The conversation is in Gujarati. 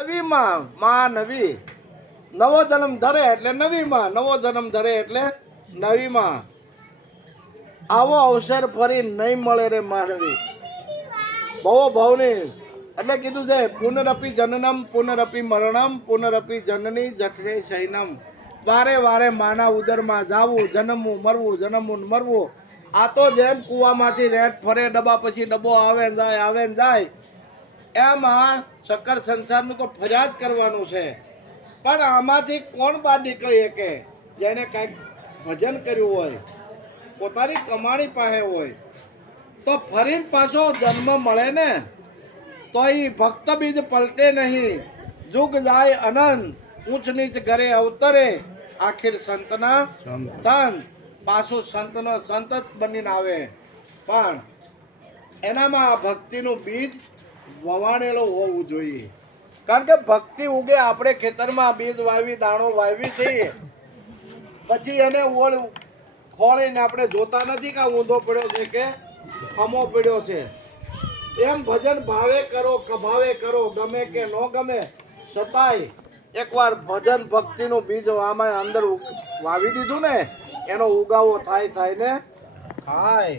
નવી માં નવી. નવો જન્મ ધરે એટલે નવી માં નવો જન્મ ધરે એટલે નવી માં આવો અવસર ફરી નહીં મળે રે માનવી. બહુ ભાવની, એટલે કીધું છે, પુનરપી જનનમ, પુનરપી મરણમ, પુનરપી જનની જઠરે શૈનમ વારે વારે માના ઉદરમાં જાવું જન્મવું મરવું જન્મવું મરવું. આ તો જેમ કૂવામાંથી રેટ ફરે, ડબ્બા પછી ડબ્બો આવે જાય, આવે ને જાય. એમાં સકળ સંસારનું તો ફરિયાદ કરવાનું છે. પણ આમાંથી કોણ બહાર નીકળી શકે? જેને કાંઈક ભજન કર્યું હોય પોતાની કમાણી પાસે હોય તો ફરીને પાછો જન્મ મળે ને? તો એ ભક્ત બીજ પલટે નહીં. જુગ જાય અનંત ઊંચ નીચ ઘરે અવતરે. આખિર સંતના સંત. પાછું સંતનો સંત જ બનીને આવે. પણ એનામાં આ ભક્તિનું બીજ વવાણેલું હોવું જોઈએ. કારણ કે ભક્તિ ઉગે આપણે ખેતરમાં બીજ વાવી, દાણો વાવી છીએ. પછી એને ઓળ ખોળીને આપણે જોતા નથી કે ઊંધો પડ્યો છે કે ખમો પડ્યો છે. એમ ભજન ભાવે કરો કભાવે કરો, ગમે કે ન ગમે, છતાંય એકવાર ભજન ભક્તિનું બીજ આમાં અંદર વાવી દીધું ને, એનો ઉગાવો થાય થાય ને થાય